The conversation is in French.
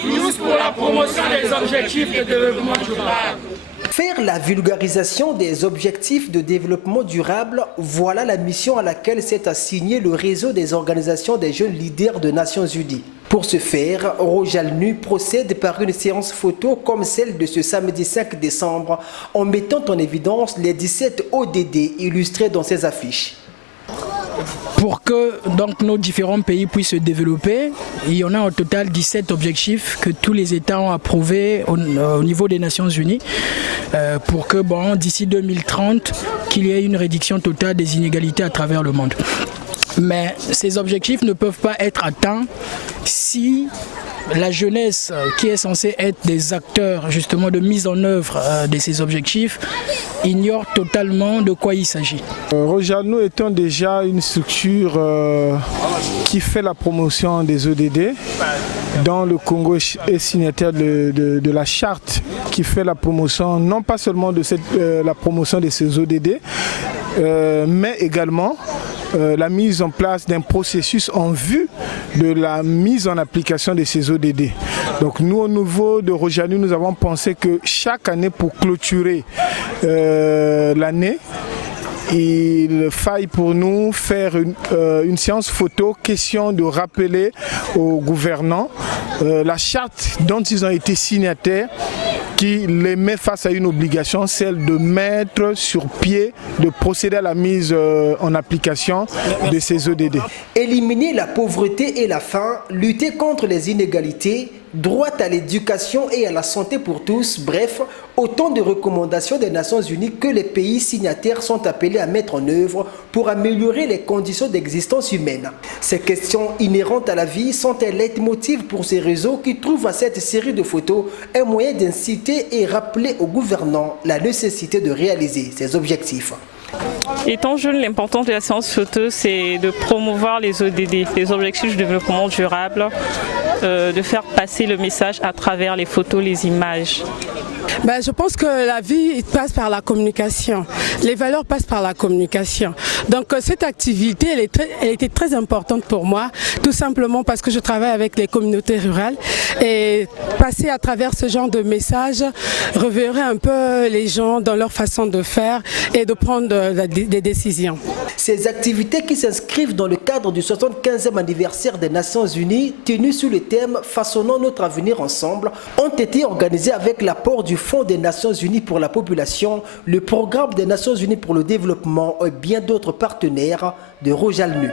tous pour la promotion des objectifs de développement durable. Faire la vulgarisation des objectifs de développement durable, voilà la mission à laquelle s'est assigné le réseau des organisations des jeunes leaders des Nations Unies. Pour ce faire, Rojalnu procède par une séance photo comme celle de ce samedi 5 décembre en mettant en évidence les 17 ODD illustrés dans ses affiches. Pour que donc, nos différents pays puissent se développer, il y en a au total 17 objectifs que tous les États ont approuvés au niveau des Nations Unies pour que d'ici 2030, qu'il y ait une réduction totale des inégalités à travers le monde. Mais ces objectifs ne peuvent pas être atteints si la jeunesse, qui est censée être des acteurs justement de mise en œuvre de ces objectifs, ignore totalement de quoi il s'agit. Rojalnu étant déjà une structure qui fait la promotion des ODD, dont le Congo est signataire de la charte qui fait la promotion, non pas seulement de la promotion de ces ODD, mais également la mise en place d'un processus en vue de la mise en application de ces ODD. Donc nous, au niveau de Rojalnu, nous avons pensé que chaque année, pour clôturer l'année, il faille pour nous faire une séance photo, question de rappeler aux gouvernants la charte dont ils ont été signataires, qui les met face à une obligation, celle de mettre sur pied, de procéder à la mise en application de ces ODD. Éliminer la pauvreté et la faim, lutter contre les inégalités, droit à l'éducation et à la santé pour tous, bref, autant de recommandations des Nations Unies que les pays signataires sont appelés à mettre en œuvre pour améliorer les conditions d'existence humaine. Ces questions inhérentes à la vie sont un leitmotiv pour ces réseaux qui trouvent à cette série de photos un moyen d'inciter et rappeler aux gouvernants la nécessité de réaliser ces objectifs. Étant jeune, l'importance de la séance photo, c'est de promouvoir les ODD, les objectifs de développement durable, de faire passer le message à travers les photos, les images. Je pense que la vie passe par la communication. Les valeurs passent par la communication. Donc cette activité, elle était très importante pour moi, tout simplement parce que je travaille avec les communautés rurales et passer à travers ce genre de messages reverrait un peu les gens dans leur façon de faire et de prendre des décisions. Ces activités qui s'inscrivent dans le cadre du 75e anniversaire des Nations Unies, tenu sous le thème « Façonnons notre avenir ensemble », ont été organisées avec l'apport du Fonds des Nations Unies pour la population, le Programme des Nations Unies pour le développement et bien d'autres partenaires de Rojalnu.